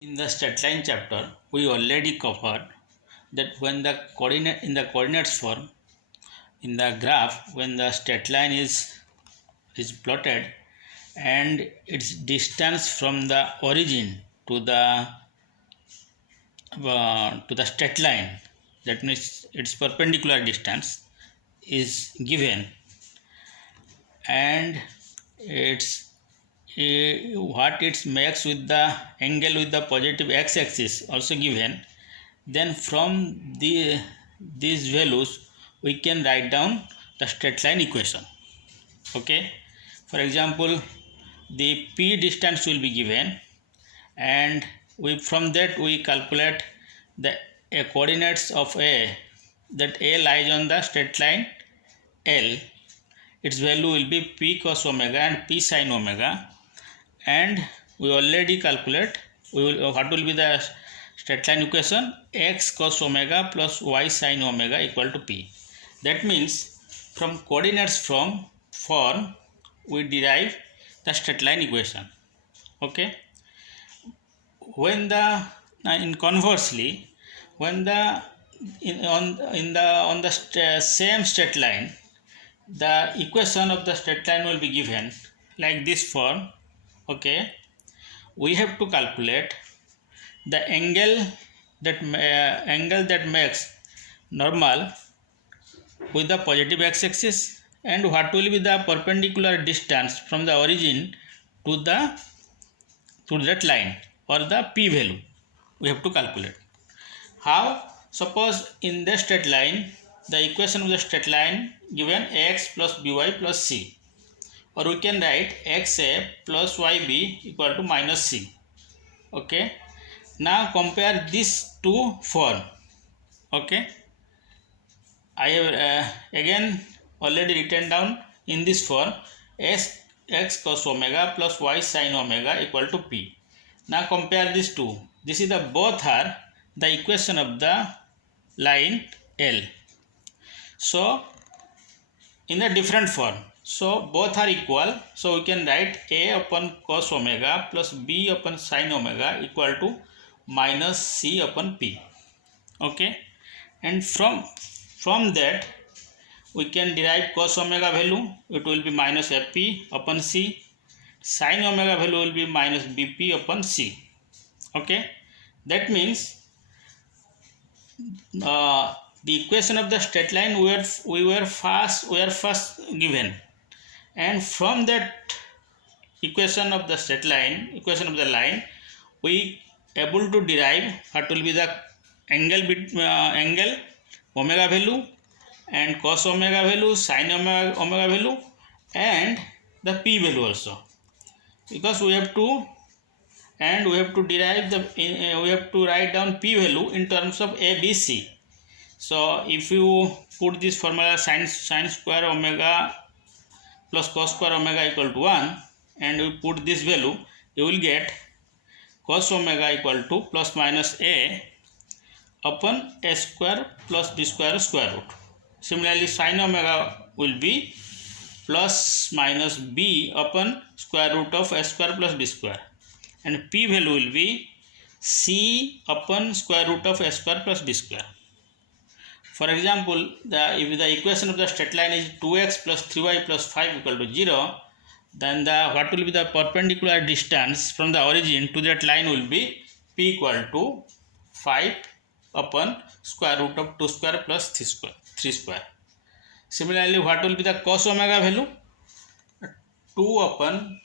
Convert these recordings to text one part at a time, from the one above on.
In the straight line chapter, we already covered that when the coordinate in the coordinates form in the graph, when the straight line is plotted and its distance from the origin to the straight line, that means its perpendicular distance is given, and its what it makes with the angle with the positive x-axis also given, then from these values we can write down the straight line equation. Okay, for example, the p distance will be given, and from that we calculate the coordinates of a, that a lies on the straight line L. Its value will be p cos omega and p sin omega, and we already calculate what will be the straight line equation: x cos omega plus y sin omega equal to p. That means from coordinates from form we derive the straight line equation. Okay, when the in conversely, when the on the same straight line, the equation of the straight line will be given like this form. Okay, we have to calculate the angle that makes normal with the positive x-axis, and what will be the perpendicular distance from the origin to that line, or the p value we have to calculate. How? Suppose in the straight line, the equation of the straight line given ax plus by plus c, or we can write xa plus yb equal to minus c. Okay, now compare these two form. Okay, I have again already written down in this form x cos omega plus y sin omega equal to p. Now compare these two. This is the both are the equation of the line L. So in a different form, so both are equal, so we can write a upon cos omega plus b upon sin omega equal to minus c upon p. Okay, and from that we can derive cos omega value, it will be minus fp upon c, sin omega value will be minus bp upon c. Okay, that means the equation of the straight line we were first given, and from that equation of the straight line, equation of the line, we able to derive what will be the angle omega value, and cos omega value, sin omega value, and the p value also, because we have to derive the we have to write down p value in terms of a, b, c. So if you put this formula sin square omega plus cos square omega equal to 1, and we put this value, you will get cos omega equal to plus minus a upon a square plus b square square root. Similarly, sin omega will be plus minus b upon square root of a square plus b square, and p value will be c upon square root of a square plus b square. For example, if the equation of the straight line is 2x plus 3y plus 5 equal to 0, then what will be the perpendicular distance from the origin to that line will be p equal to 5 upon square root of 2 square plus 3 square. Similarly, what will be the cos omega value? 2 upon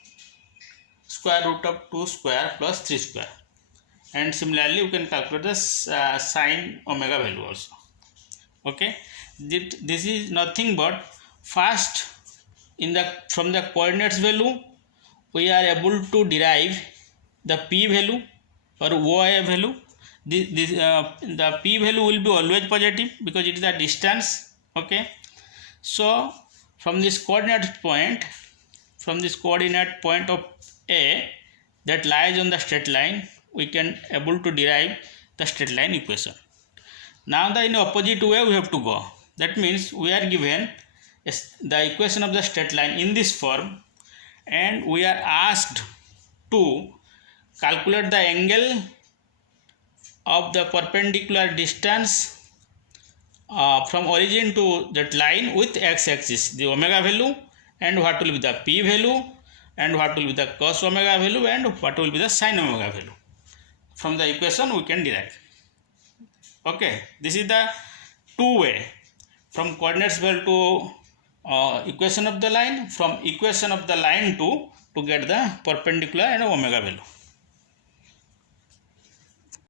square root of 2 square plus 3 square. And similarly, you can calculate the sin omega value also. Okay, this is nothing but first from the coordinates value we are able to derive the p value or oa value. The p value will be always positive because it is the distance. Okay, so from this coordinate point of a that lies on the straight line, we can able to derive the straight line equation. Now in opposite way we have to go. That means we are given the equation of the straight line in this form, and we are asked to calculate the angle of the perpendicular distance from origin to that line with x-axis, the omega value, and what will be the p value, and what will be the cos omega value, and what will be the sin omega value. From the equation we can derive. Okay, this is the two way, from coordinates value to equation of the line, from equation of the line to get the perpendicular and omega value.